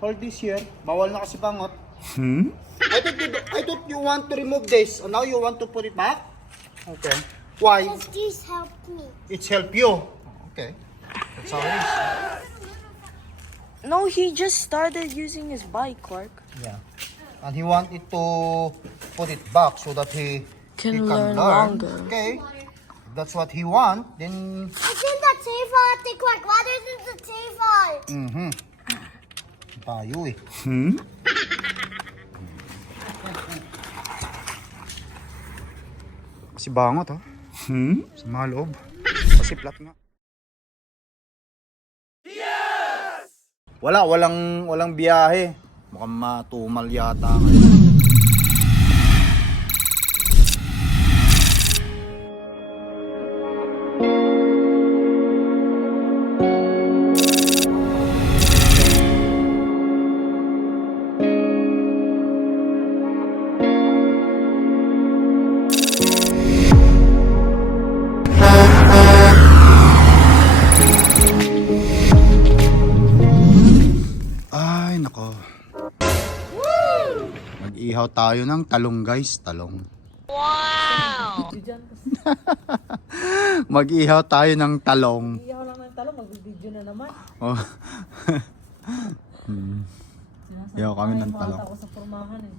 hold this here. Bawal na kasi bangot. Hmm? I thought, you, I thought you want to remove this. And now you want to put it back? Okay. Why? Because these helped me. It's help you. Okay. That's how it is. No, he just started using his bike, Clark. Yeah. And he wanted to put it back so that he Can he learn longer. Okay. If that's what he want, then It's in the table the quick. Water's in the table. mhm. Tayo eh. Hmm? Kasi bangot oh. Hmm? Sa mga loob. Kasi flat nga. Wala, walang walang biyahe. Mukhang matumal yata ngayon. Tayo ng talong guys, talong. Wow! Mag-ihaw tayo ng talong. Iyaw lang ng talo, mag-video na naman. Oh. Hmm. Ihaw kami ng talong. Ako sa formahan eh.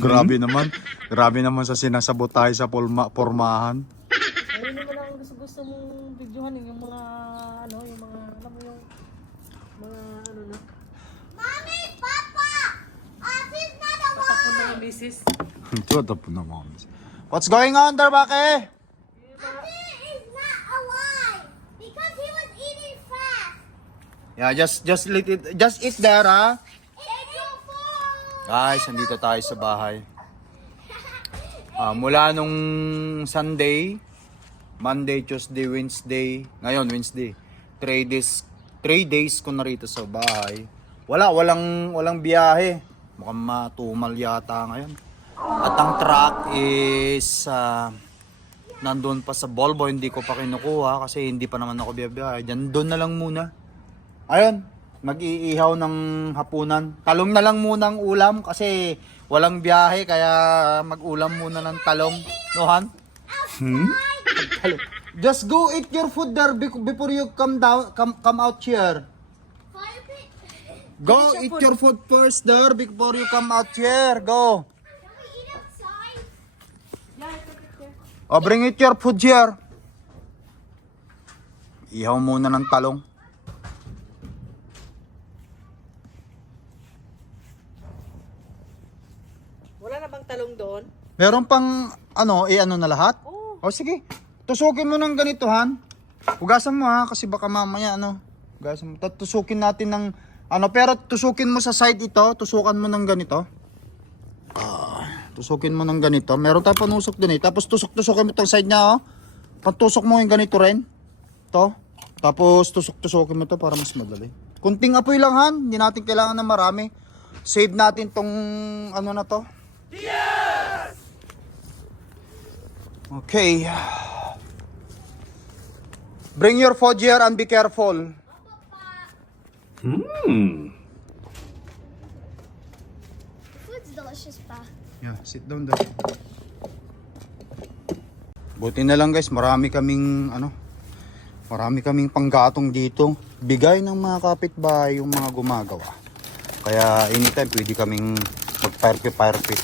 Grabe naman. Grabe naman sa sinasabot tayo sa pulma, pormahan. Ayun naman ang gusto-gusto mong videohan eh, yung mga, ano, yung mga, alam mo yung, mga, ano na, Mommy, Papa! Uh, this not a misis. Ito po naman. What's going on there, Bake? Yeah, just just let it just eat there, ha? Guys, nandito tayo sa bahay. Ah, mula nung Sunday, Monday, Tuesday, Wednesday, ngayon Wednesday. 3 days 3 days ko na rito sa bahay. Wala, walang walang biyahe. Mukhang matumal yata ngayon. At ang truck is ah, nandun pa sa Volvo, hindi ko pa kinukuha kasi hindi pa naman ako biyabiyahe. Diyan doon na lang muna. Ayun, mag-iihaw ng hapunan. Talong na lang muna ang ulam kasi walang biyahe kaya mag-ulam muna ng talong. Nohan? Hmm? Talong. Just go eat your food there before you come down come come out here. Go eat your food first there before you come out here. Go. Can we eat outside? Oh, bring it your food here. Ihaw muna ng talong. Wala na bang talong doon? Meron pang ano, eh ano na lahat? Oo. O sige, tusukin mo ng ganito, Han. Hugasan mo ha, kasi baka mamaya ano. Hugasan mo. Tusukin natin ng ano, pero tusukin mo sa side ito, tusukan mo ng ganito. Ah, tusukin mo ng ganito. Meron tayong panusok din eh. Tapos tusok-tusukin mo itong side niya, oh. Pantusok mo yung ganito rin. To. Tapos tusok-tusukin mo to para mas madali. Kunting apoy lang, Han. Hindi natin kailangan ng marami. Save natin tong ano na to. Okay. Bring your food here and be careful. Hmm. Food's delicious, Pa. Yeah, sit down there. Buti na lang guys, marami kaming ano, marami kaming panggatong dito. Bigay ng mga kapitbahay yung mga gumagawa. Kaya anytime pwede kaming mag-fire pit, fire pit.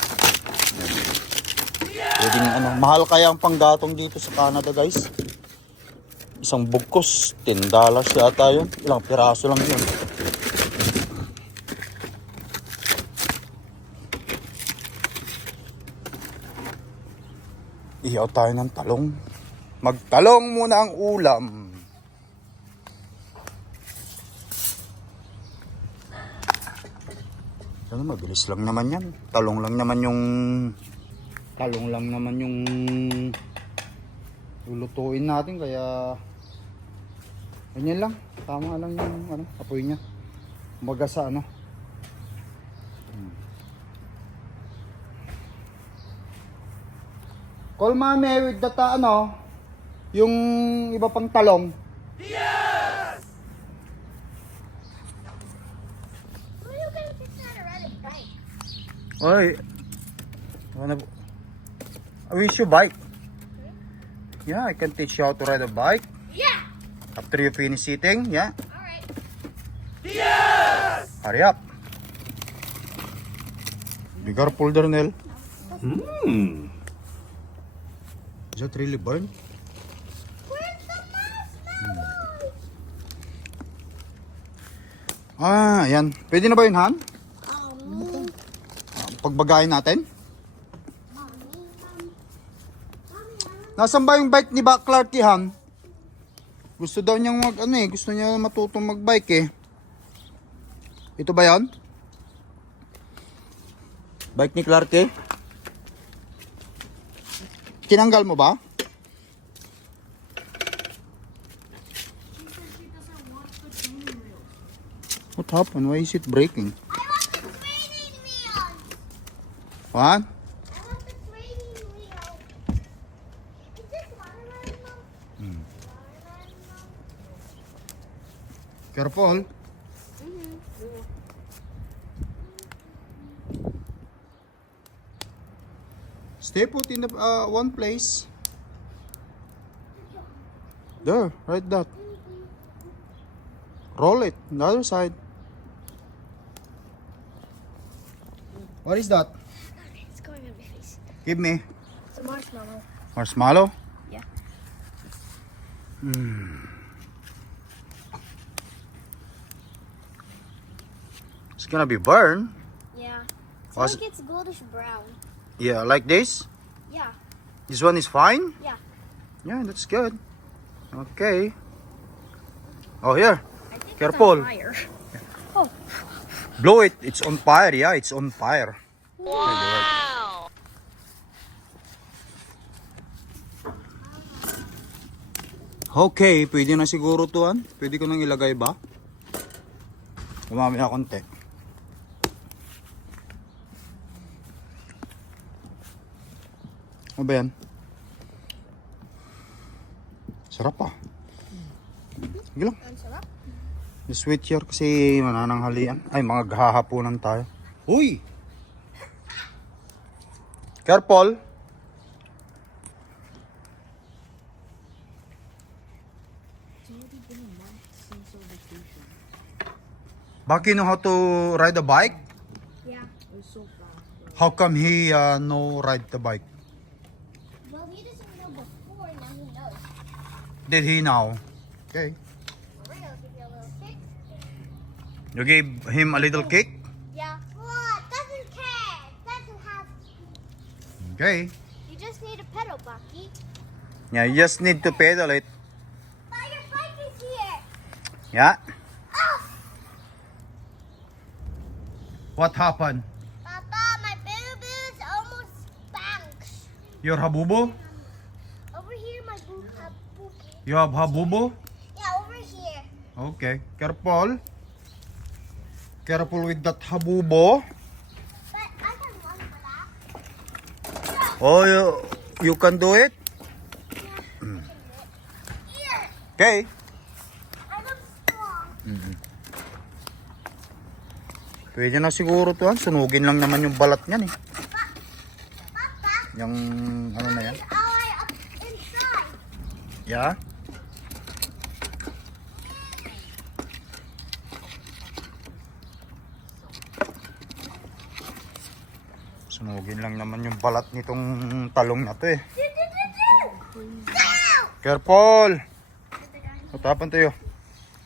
Pwede ano, mahal kaya ang panggatong dito sa Canada guys. Isang bugkos, 10 dollars yata yun. Ilang piraso lang yun. Ihaw tayo ng talong. Magtalong muna ang ulam. Ano, mabilis lang naman yan. Talong lang naman yung... Talong lang naman yung... Lulutuin natin kaya... Ganyan lang. Tama lang yung ano, apoy niya. Umaga sa ano. Call mami with the ta, ano, yung iba pang talong. Gonna Oy. Wanna... I wish you bike. Yeah, I can teach you how to ride a bike. Yeah. After you finish sitting, yeah. All right. Hurry up. Be careful there, Nel. Hmm. Is that really burn? Where's the marshmallows? Ah, ayan. Pwede na ba yun, Han? Um, Pagbagayin natin? Nasaan ba yung bike ni Ba Clarky, Han? Gusto daw niyang mag, ano eh, gusto niya matutong magbike eh. Ito ba yan? Bike ni Clarky? Kinanggal mo ba? What happened? Why is it breaking? I want the training wheel. What? I want the training wheel. Is this watermelon? Watermelon? Careful. Stay put in the uh, one place. There, right that. Roll it, the other side. What is that? It's going on my face. Give me. It's a marshmallow. Marshmallow? Yeah. Hmm. It's gonna be burned. Yeah. Was- So it gets goldish brown. Yeah, like this. Yeah. This one is fine? Yeah. Yeah, that's good. Okay. Oh, here. Careful. Fire. Blow it. It's on fire. Yeah, it's on fire. Wow. Okay, pwede na siguro to an. Pwede ko nang ilagay ba? Umami na konti. Ano ba yan? Sarap ah. Sige lang. Ang sarap. Sweet here kasi manananghalian. Ay, mga hahapunan tayo. Uy! Careful! Baki know how to ride a bike? Yeah. How come he uh, no ride the bike? Well, he doesn't know before. Now he knows. Did he now? Okay. You gave him a little kick? Yeah. What? Doesn't care. Doesn't have. Okay. You just need a pedal, Bucky. Yeah, you just need to pedal it. But your bike is here. Yeah. Oh, What happened? Papa, my boo boo's almost banks. Your habubo? Over here, my boo have boo. You have habubo? Yeah, over here. Okay, careful. Careful with that habubo. But I can run for that. Oh, you, you can do it? Okay. I'm strong. Pwede na siguro to. ah. Sunugin lang naman yung balat niyan eh. Papa, Yung ano na yan. Yeah. Sunugin lang naman yung balat nitong talong na to eh. Careful!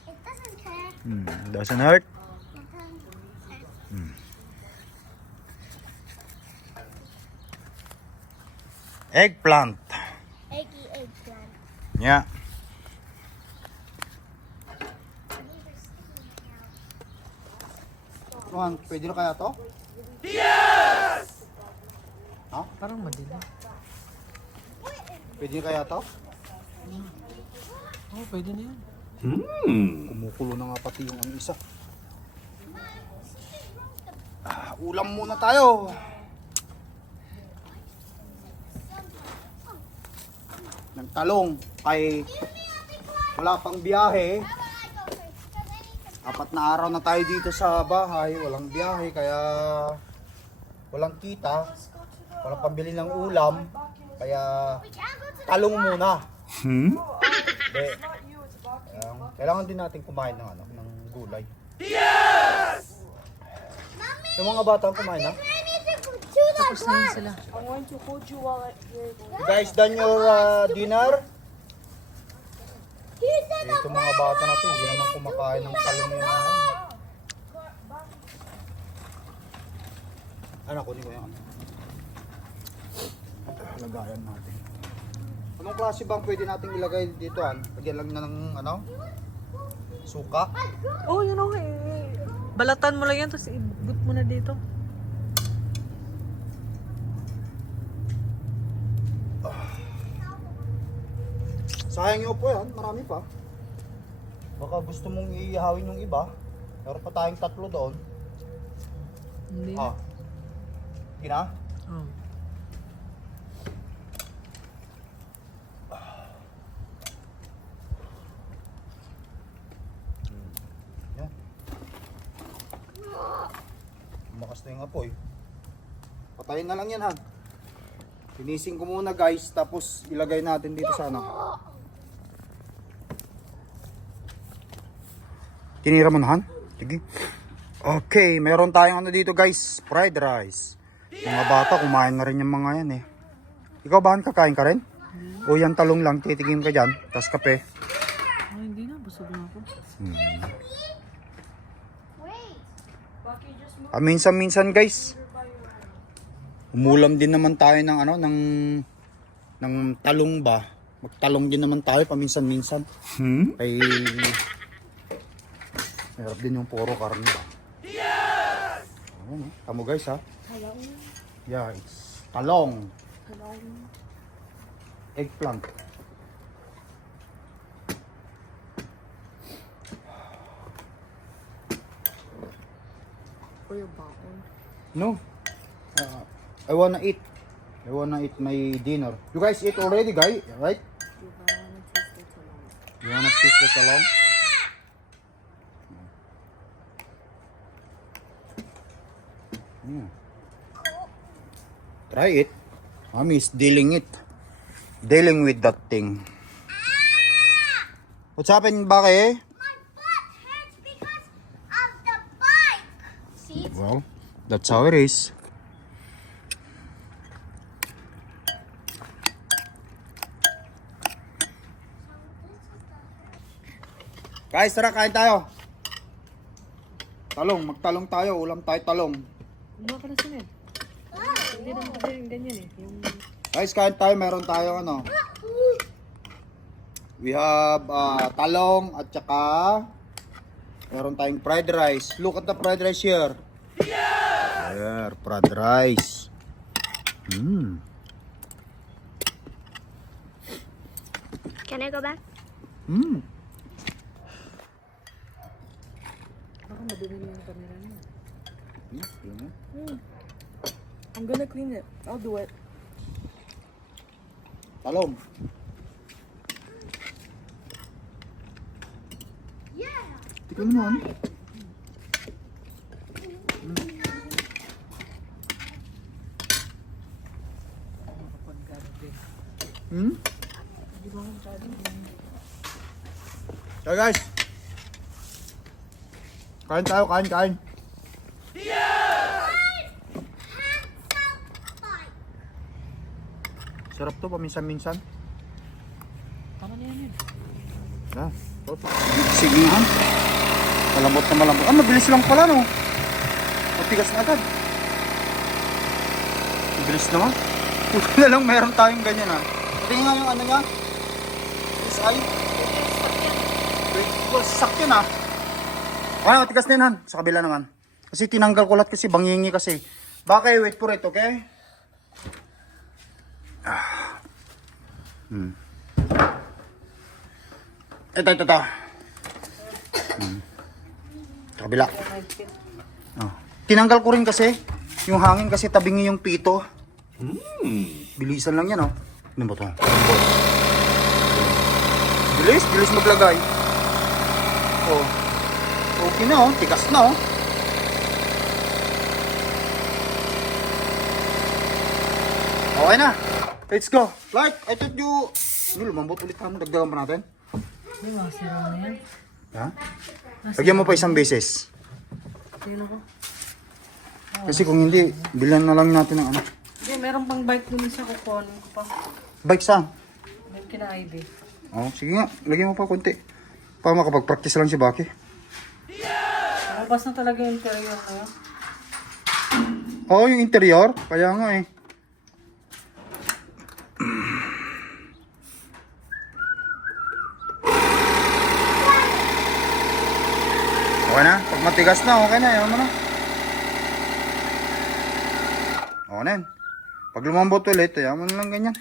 Doesn't care. Hmm, doesn't hurt? Care. Eggplant. Yeah. Tuhan, pwede na kaya to? Parang madilim. Pwede na kaya to? Oh, pwede na yan. Hmm. Kumukulo na nga pati yung ano isa. Ah, ulam muna tayo. Ng talong ay wala pang biyahe. Apat na araw na tayo dito sa bahay, walang biyahe kaya walang kita, walang pambili ng ulam, kaya talong muna. Hmm? Hindi. Kailangan din natin kumain ng ano, ng gulay. Yes! Yung mga bata kumain na. I need to go to the Tapos na yun glass. sila. I'm going to hold you while I, you're going. You guys done your uh, dinner? Ito mga bata na to, hindi naman kumakain ng talong yung mga yan. Ano, kunin ko yung ano. Lagayan natin. Anong klase bang pwede natin ilagay dito, an? Lagyan lang na ng ano? Suka? Oh, yun okay. Balatan mo lang yan, tapos igut mo na dito. Sayang yung upo yan, marami pa. Baka gusto mong iihawin yung iba. Meron pa tayong tatlo doon. Hindi. Ah. Kina? Oh. Yan. Lumakas na yung apoy. Patayin na lang yan, Han. Finising ko muna, guys. Tapos ilagay natin dito sa Tinira mo na, Han? Sige. Okay, meron tayong ano dito, guys. Fried rice. Mga bata, kumain na rin yung mga yan, eh. Ikaw ba, Han? Kakain ka rin? O yan talong lang, titigim ka dyan. Tapos kape. Oh, hindi na, busog na ako. Wait. Paminsan-minsan guys. Umulam din naman tayo ng ano ng ng talong ba. Magtalong din naman tayo paminsan-minsan. Hmm? Ay Meron din yung puro karne. Yes! Ano, Tamo guys ha. Yeah, it's talong. Eggplant. For your baon. No. Uh, I wanna eat. I wanna eat my dinner. You guys eat already, guys, right? You wanna taste it along? Yeah. Try it. Mommy is dealing it. Dealing with that thing. What's happening, Bake? My butt hurts because of the bike. See? Well, that's how it is. Guys, tara kain tayo. Talong, magtalong tayo, ulam tayo talong. Kumuha ka na sinid. Hindi naman kasi yung ganyan eh. Yung Guys, kain tayo, meron tayo ano. We have uh, talong at saka meron tayong fried rice. Look at the fried rice here. Yeah! There, fried rice. Mm. Can I go back? Mm. baka madumi na yung camera niya. Mm. I'm gonna clean it. I'll do it. Talong. Yeah. Tingnan mo ano. Hmm? So guys. Kain tayo, kain, kain. Sarap to paminsan-minsan. Tama na yan yun. Na. Sigihan. Malambot na malambot. Ah, mabilis lang pala no. Matigas na agad. Mabilis naman. Puto na lang meron tayong ganyan ha. Tingnan nga yung ano niya. Is ay. Sakyan ha. Okay, matigas na yun han. Sa kabila naman. Kasi tinanggal ko lahat kasi bangingi kasi. Bakay, wait for it, okay? Ah. Hmm. Ito, ito, ito. Hmm. Kabila. Oh. Tinanggal ko rin kasi. Yung hangin kasi tabingi yung pito. Hmm. Bilisan lang yan, oh. Ano ba ito? Bilis, bilis maglagay. Oh. Okay na, oh. Tigas na, oh. Okay na. Let's go. Clark, I thought you... Ano, lumambot ulit ha. Dagdagan pa natin. Di ba, sira na yan. Ha? Lagyan mo pa isang beses. Tingnan ko. Kasi kung hindi, bilan na lang natin ng ano. Hindi, meron pang bike dun sa kukunin ko pa. Bike saan? May kina-ID. Oh, sige nga. Lagyan mo pa konti. Para makapag-practice lang si Baki. Lumabas na talaga yung interior na yun. Oo, oh, yung interior. Kaya nga eh. Okay na? Pag matigas na, okay na. Yan mo na. Okay na yan. Pag lumambot ulit, ayaw mo na lang ganyan.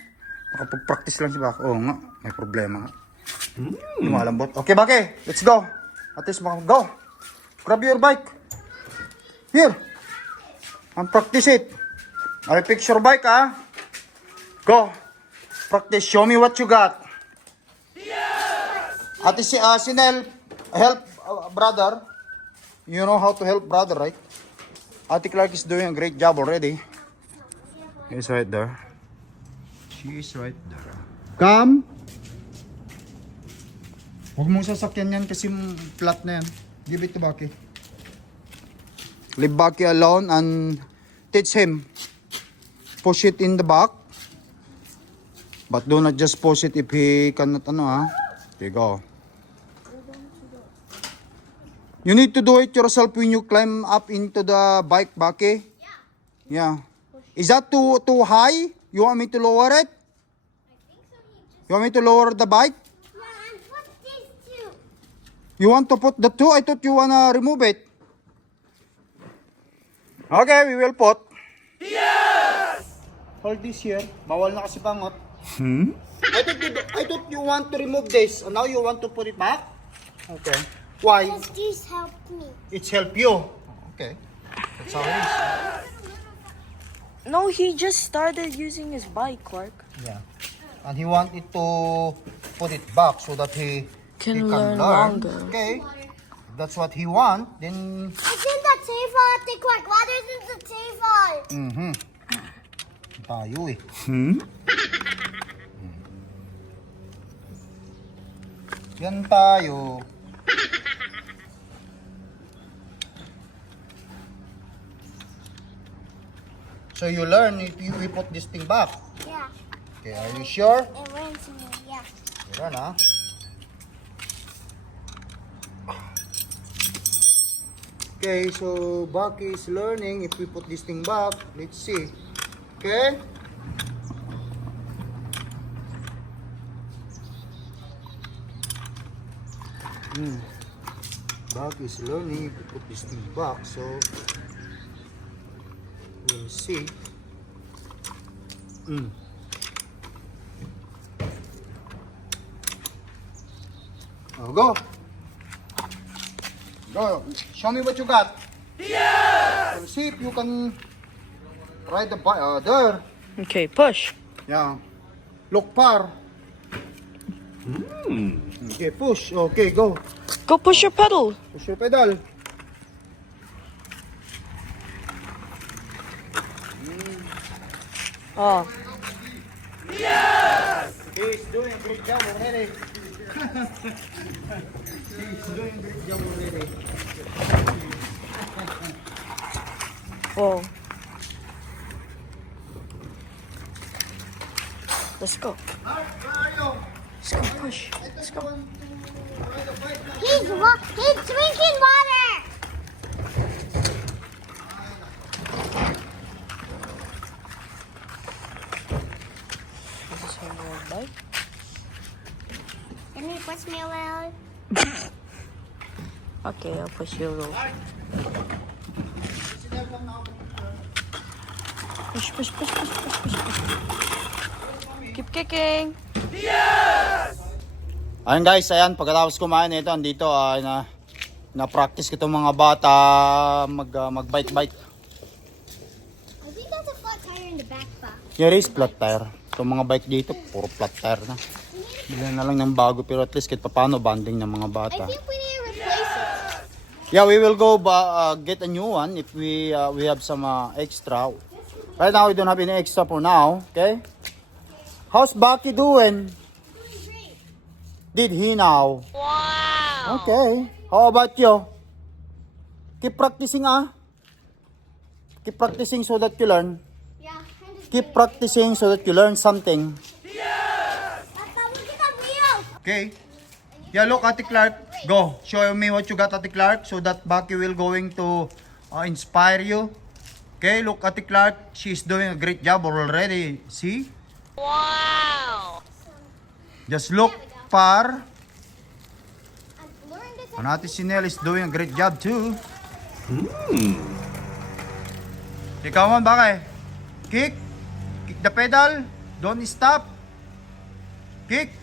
Makapag-practice lang si Baki. Oo nga, may problema nga. Lumalambot. Okay, Baki. Let's go. At least, maka- go. Grab your bike. Here. And practice it. I fix your bike, ah. Go. Practice. Show me what you got. Ate si uh, Sinel, help uh, brother. You know how to help brother, right? Ate Clark is doing a great job already. He's right there. She is right there. Come. Huwag mong sasakyan yan kasi flat na yan. Give it to Baki. Leave Baki alone and teach him. Push it in the back. But do not just push it if he cannot ano ha. Okay, go. You need to do it yourself when you climb up into the bike, Baki. Yeah. Is that too too high? You want me to lower it? You want me to lower the bike? Yeah, and put these two. You want to put the two? I thought you wanna remove it. Okay, we will put. Yes! Hold this here. Bawal na kasi bangot. Hmm? I thought, you, I thought you want to remove this. And now you want to put it back? Okay. Why? Because these help me. It's help you. Okay. That's how it is. No, he just started using his bike, Clark. Yeah. And he wanted to put it back so that he Can he learn longer. Okay. If that's what he want, then It's in the table at the quick. Water's in the table. Mhm. Tayo eh. Hmm? Yan tayo. So you learn if you we put this thing back. Yeah, Okay, are you sure? it runs me. Yeah. You learn, ha? Okay, so Bucky is learning if we put this thing back. Let's see. Okay? Hmm. Bucky is learning if we put this thing back. So, we'll see. Oh, go. Go. Show me what you got. Yes! See if you can ride the bike. Uh, there. Okay, push. Yeah. Look far. Hmm. Okay, push. Okay, go. Go push your pedal. Push your pedal. Oh, He's doing a great job already. He's doing a great job already. whoa. Let's go. Let's go, push. Let's go. He's he's drinking water. Okay, I'll push you a little. Push, push, push, push, push, push, push. Keep kicking. Ayun guys, ayan, pagkatapos kumain nito, andito ay na na-practice ko itong mga bata mag, uh, mag-bike-bike. I think that's a flat tire in the back box. Here is flat tire. Itong mga bike dito, puro flat tire na. Bilhan na lang ng bago, pero at least kahit paano banding ng mga I bata. think we need to replace it. Yeah, we will go uh, get a new one if we uh, we have some uh, extra. Right now, we don't have any extra for now. Okay? How's Bucky doing? Did he now? Wow. Okay. How about you? Keep practicing, ah. Keep practicing so that you learn. Yeah, Keep practicing so that you learn something. Wheel. Okay. Yeah, look, Ate Clark. Go. Show me what you got, Ate Clark, so that Bucky will going to uh, inspire you. Okay, look, Ate Clark. She's doing a great job already. See? Wow! Just look far. And Ate Sinel is doing a great job too. Ikaw man, bakay? Kick. Kick the pedal. Don't stop. Kick.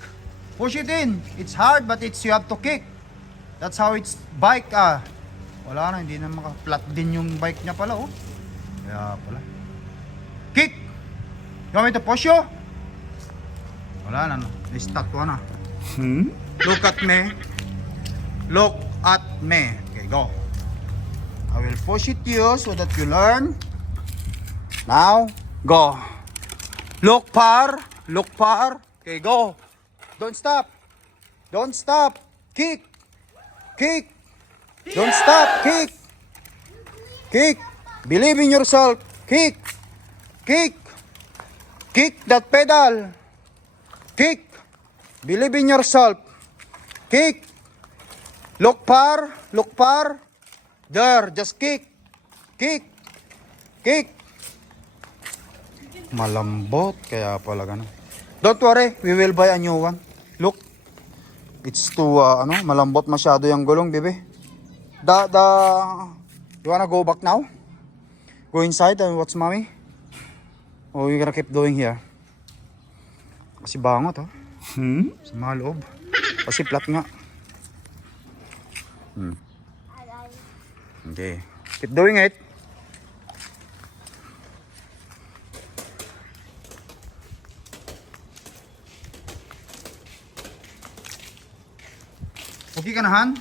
Push it in. It's hard but it's you have to kick. That's how it's bike ah. Wala na, hindi na maka-flat din yung bike niya pala oh. Kaya pala. Kick. You want me to push you? Wala na, ko na. Hmm? Look at me. Look at me. Okay, go. I will push it to you so that you learn. Now, go. Look par. Look par. Okay, go. Don't stop. Don't stop. Kick. Kick. Don't stop. Kick. Kick. Believe in yourself. Kick. Kick. Kick that pedal. Kick. Believe in yourself. Kick. Look par. Look par. There. Just kick. Kick. Kick. Malambot. Kaya pala ganun. Don't worry. We will buy a new one. Look. It's too, uh, ano, malambot masyado yung gulong, bebe. The, the, you wanna go back now? Go inside and watch mommy? Or you gonna keep doing here? Kasi bangot, oh. Hmm? Sa mga loob. Kasi flat nga. Hmm. Okay. Keep doing it. Okay ka na, Han?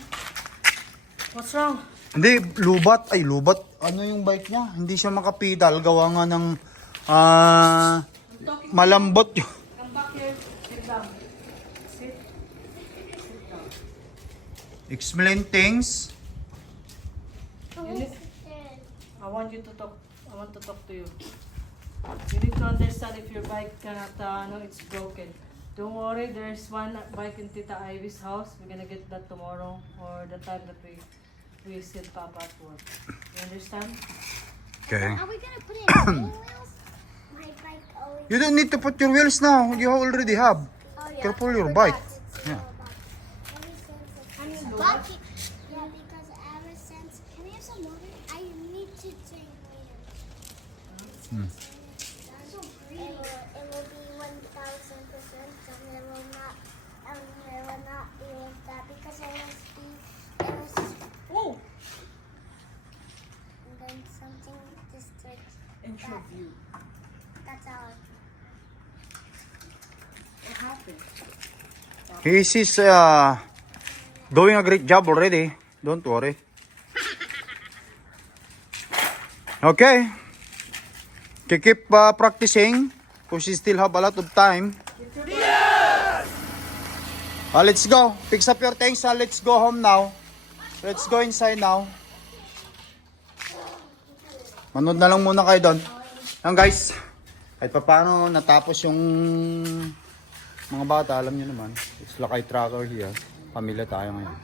What's wrong? Hindi, lubat. Ay, lubat. Ano yung bike niya? Hindi siya makapidal. Gawa nga ng ah malambot yun. Come back here. Sit down. Sit. Explain things. I want you to talk. I want to talk to you. You need to understand if your bike cannot, uh, no, it's broken. Don't worry, there's one bike in Tita Ivy's house. We're gonna get that tomorrow or the time that we we send Papa at work. You understand? Okay. Are we gonna put in training wheels? My bike always. You don't need to put your wheels now. You already have. Oh yeah. Careful your bike. Yeah. still about- Ever since I mean, Bucky. Yeah, because ever since. Can we have some water? I need to drink later. So green. It will, it will be one thousand percent, and it will not. Um, it will not be like that because it will be. It was. Oh! And then something just like Interview. that's all. What happened? He is uh, doing a great job already. Don't worry. Okay. Keep uh, practicing because you still have a lot of time. Uh, let's go. Fix up your things and let's go home now. Let's go inside now. Manood na lang muna kayo doon. Yan guys. Kahit pa paano natapos yung mga bata, alam nyo naman. It's Lakay Tracker here. Pamilya tayo ngayon.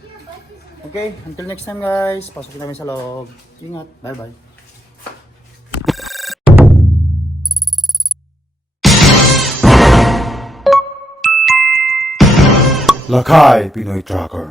Okay, until next time guys. Pasok namin sa loob. Ingat. Bye-bye. Lakay Pinoy Tracker.